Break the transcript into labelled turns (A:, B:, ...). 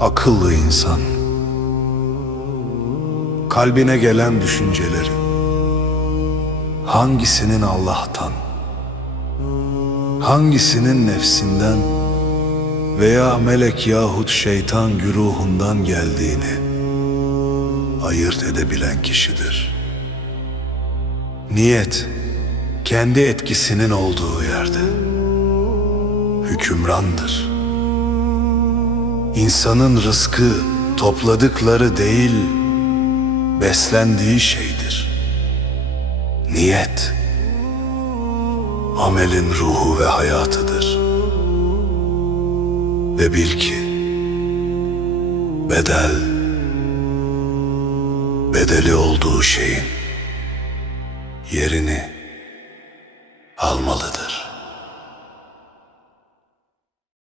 A: akıllı insan kalbine gelen düşüncelerin hangisinin Allah'tan hangisinin nefsinden veya melek yahut şeytan güruhundan geldiğini ayırt edebilen kişidir. Niyet kendi etkisinin olduğu yerde hükümrandır. İnsanın rızkı topladıkları değil, beslendiği şeydir. Niyet, amelin ruhu ve hayatıdır. Ve bil ki, bedel, bedeli olduğu şeyin yerini almalıdır.